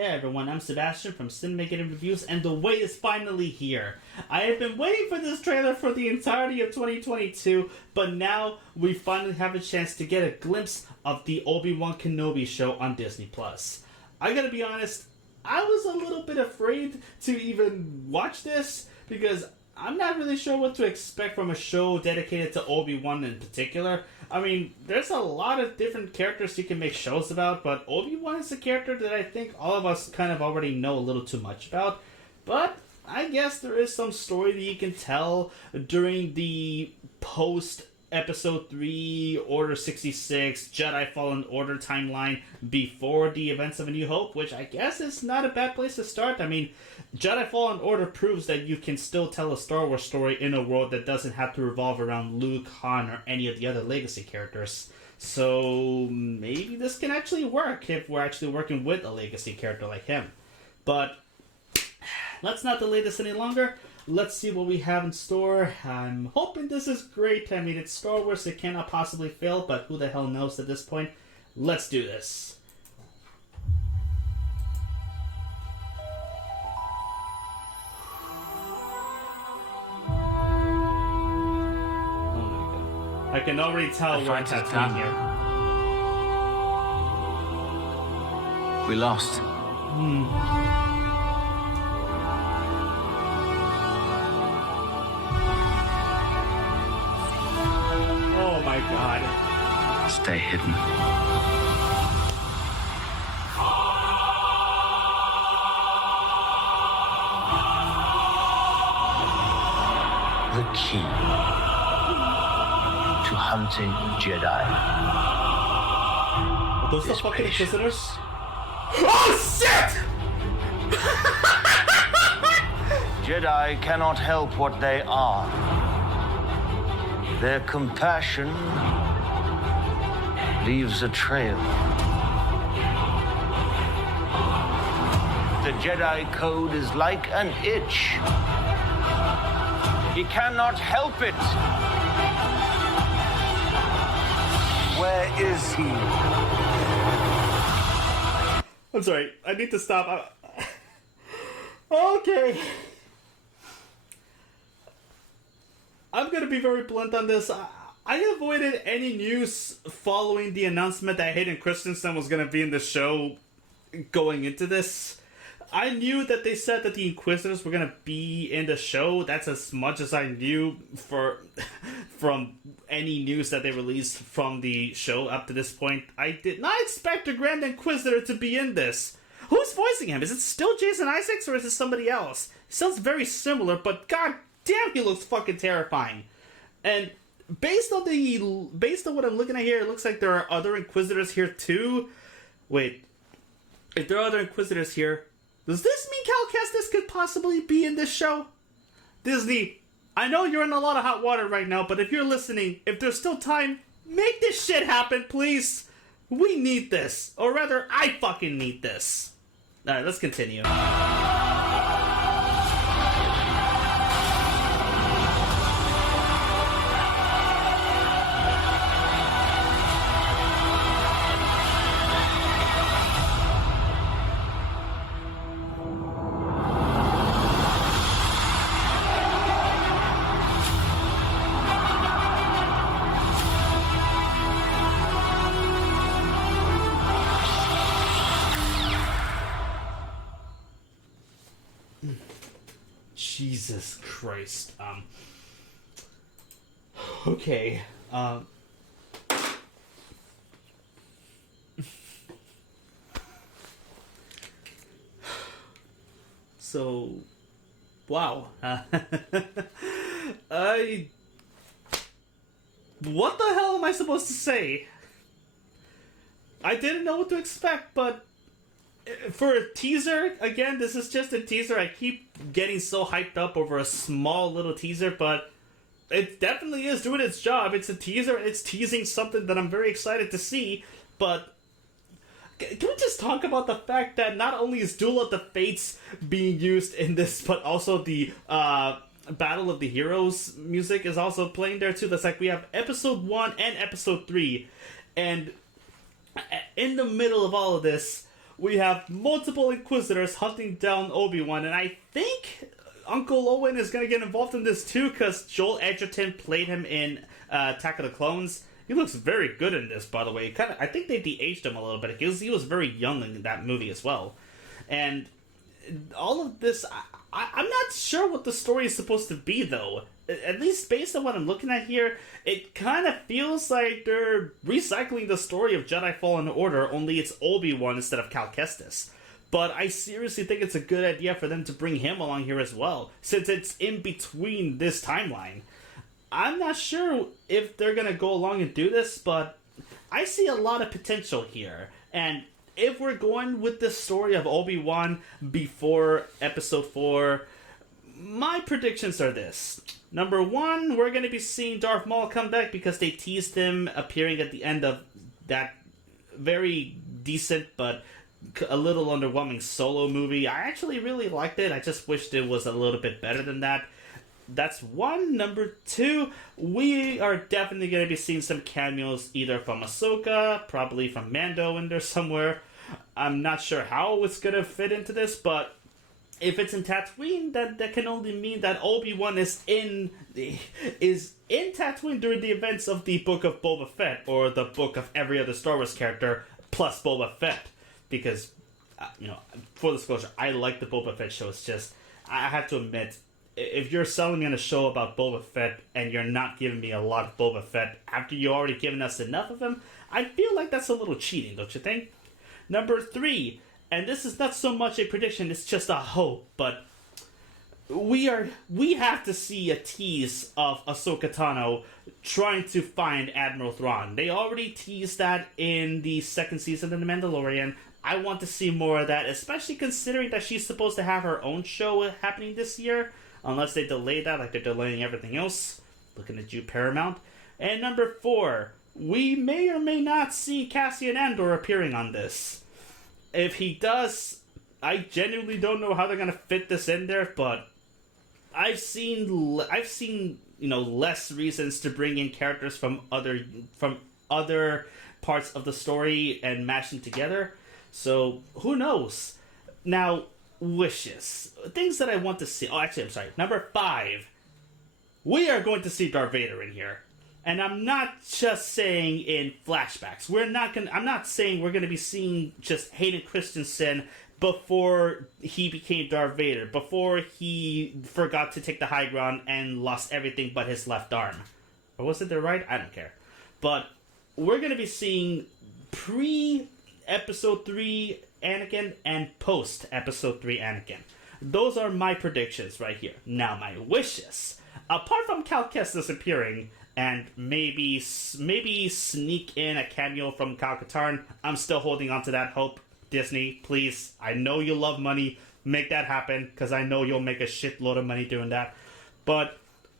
Hey everyone, I'm Sebastian from Cinemageddon Reviews, and the wait is finally here. I have been waiting for this trailer for the entirety of 2022, but now we finally have a chance to get a glimpse of the Obi Wan Kenobi show on Disney+. I gotta be honest, I was a little bit afraid to even watch this, because I'm not really sure what to expect from a show dedicated to Obi-Wan in particular. I mean, there's a lot of different characters you can make shows about, but Obi-Wan is a character that I think all of us kind of already know a little too much about. But I guess there is some story that you can tell during the post Episode 3, Order 66, Jedi Fallen Order timeline before the events of A New Hope, which I guess is not a bad place to start. I mean, Jedi Fallen Order proves that you can still tell a Star Wars story in a world that doesn't have to revolve around Luke, Han, or any of the other legacy characters. So maybe this can actually work if we're actually working with a legacy character like him. But let's not delay this any longer. Let's see what we have in store. I'm hoping this is great. I mean, it's Star Wars, it cannot possibly fail, but who the hell knows at this point? Let's do this. Oh my god. I can already tell we're Tatooine here. We lost. Oh my god. Stay hidden. The key to hunting Jedi. Are those the is fucking patience. Inquisitors? Oh shit! Jedi cannot help what they are. Their compassion leaves a trail. The Jedi Code is like an itch. He cannot help it. Where is he? I'm sorry, I need to stop. Okay. I'm going to be very blunt on this. I avoided any news following the announcement that Hayden Christensen was going to be in the show going into this. I knew that they said that the Inquisitors were going to be in the show. That's as much as I knew from any news that they released from the show up to this point. I did not expect the Grand Inquisitor to be in this. Who's voicing him? Is it still Jason Isaacs or is it somebody else? He sounds very similar, but god damn, he looks fucking terrifying. And based on what I'm looking at here, it looks like there are other Inquisitors here too. Wait, if there are other Inquisitors here, does this mean Cal Kestis could possibly be in this show? Disney, I know you're in a lot of hot water right now, but if you're listening, if there's still time, make this shit happen, please. We need this. Or rather, I fucking need this. Alright, let's continue. Jesus Christ. Okay. So, wow. What the hell am I supposed to say? I didn't know what to expect, but for a teaser, again, this is just a teaser. I keep getting so hyped up over a small little teaser, but it definitely is doing its job. It's a teaser, and it's teasing something that I'm very excited to see, but can we just talk about the fact that not only is Duel of the Fates being used in this, but also the Battle of the Heroes music is also playing there too. That's like we have episode 1 and episode 3, and in the middle of all of this, we have multiple Inquisitors hunting down Obi-Wan, and I think Uncle Owen is going to get involved in this too, because Joel Edgerton played him in Attack of the Clones. He looks very good in this, by the way. I think they de-aged him a little bit. He was very young in that movie as well. And all of this, I'm not sure what the story is supposed to be, though. At least based on what I'm looking at here, it kind of feels like they're recycling the story of Jedi Fallen Order, only it's Obi-Wan instead of Cal Kestis. But I seriously think it's a good idea for them to bring him along here as well, since it's in between this timeline. I'm not sure if they're going to go along and do this, but I see a lot of potential here. And if we're going with the story of Obi-Wan before Episode 4, my predictions are this. Number 1, we're going to be seeing Darth Maul come back because they teased him appearing at the end of that very decent but a little underwhelming Solo movie. I actually really liked it. I just wished it was a little bit better than that. That's 1. Number 2, we are definitely going to be seeing some cameos either from Ahsoka, probably from Mando in there somewhere. I'm not sure how it's going to fit into this, but if it's in Tatooine, that can only mean that Obi-Wan is in Tatooine during the events of the Book of Boba Fett, or the book of every other Star Wars character, plus Boba Fett. Because, full disclosure, I like the Boba Fett show. It's just, I have to admit, if you're selling me on a show about Boba Fett and you're not giving me a lot of Boba Fett after you already given us enough of him, I feel like that's a little cheating, don't you think? Number 3, and this is not so much a prediction, it's just a hope, but we have to see a tease of Ahsoka Tano trying to find Admiral Thrawn. They already teased that in the 2nd season of The Mandalorian. I want to see more of that, especially considering that she's supposed to have her own show happening this year. Unless they delay that, like they're delaying everything else. Looking at you, Paramount. And number 4, we may or may not see Cassian Andor appearing on this. If he does, I genuinely don't know how they're gonna fit this in there, but I've seen less reasons to bring in characters from other parts of the story and mash them together. So who knows? Now, wishes. Things that I want to see. Oh, actually, I'm sorry. Number 5. We are going to see Darth Vader in here. And I'm not just saying in flashbacks. I'm not saying we're going to be seeing just Hayden Christensen before he became Darth Vader. Before he forgot to take the high ground and lost everything but his left arm. Or was it the right? I don't care. But we're going to be seeing pre-Episode 3 Anakin and post-Episode 3 Anakin. Those are my predictions right here. Now, my wishes. Apart from Cal Kestis appearing and maybe sneak in a cameo from Kyle Katarn, I'm still holding on to that hope. Disney, please. I know you love money. Make that happen, because I know you'll make a shitload of money doing that. But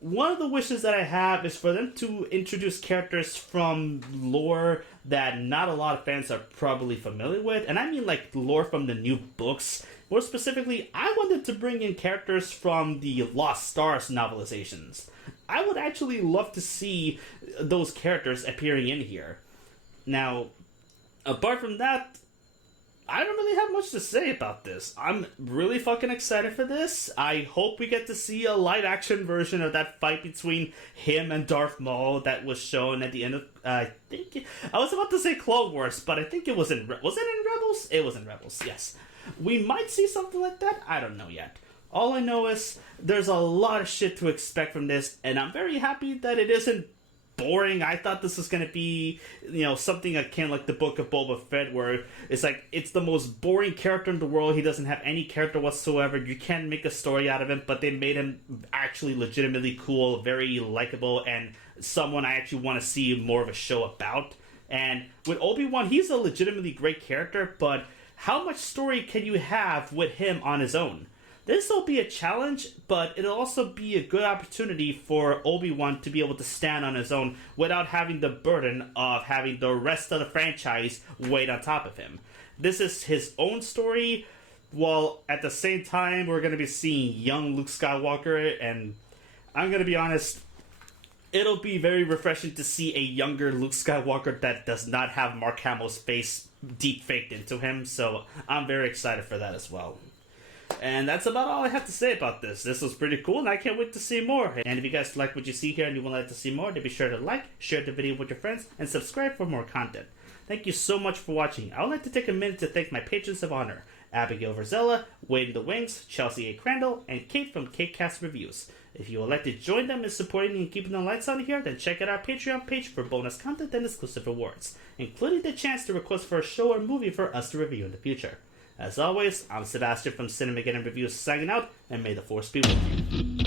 one of the wishes that I have is for them to introduce characters from lore that not a lot of fans are probably familiar with. And I mean like lore from the new books. More specifically, I wanted to bring in characters from the Lost Stars novelizations. I would actually love to see those characters appearing in here. Now, apart from that, I don't really have much to say about this. I'm really fucking excited for this. I hope we get to see a live-action version of that fight between him and Darth Maul that was shown at the end of... I was about to say Clone Wars, but I think it was in... Was it in Rebels? It was in Rebels, yes. We might see something like that. I don't know yet. All I know is there's a lot of shit to expect from this, and I'm very happy that it isn't boring. I thought this was going to be, something akin like the Book of Boba Fett, where it's like, it's the most boring character in the world. He doesn't have any character whatsoever. You can't make a story out of him, but they made him actually legitimately cool, very likable, and someone I actually want to see more of a show about. And with Obi-Wan, he's a legitimately great character, but how much story can you have with him on his own? This will be a challenge, but it'll also be a good opportunity for Obi-Wan to be able to stand on his own without having the burden of having the rest of the franchise wait on top of him. This is his own story, while at the same time we're going to be seeing young Luke Skywalker, and I'm going to be honest, it'll be very refreshing to see a younger Luke Skywalker that does not have Mark Hamill's face deep faked into him, so I'm very excited for that as well. And that's about all I have to say about this. This was pretty cool, and I can't wait to see more. And if you guys like what you see here and you would like to see more, then be sure to like, share the video with your friends, and subscribe for more content. Thank you so much for watching. I would like to take a minute to thank my patrons of honor: Abigail Verzella, Wade in the Wings, Chelsea A Crandall, and Kate from KateCast Reviews. If you would like to join them in supporting and keeping the lights on here, then check out our Patreon page for bonus content and exclusive rewards, including the chance to request for a show or movie for us to review in the future. As always, I'm Sebastian from Cinemageddon Reviews signing out, and may the Force be with you.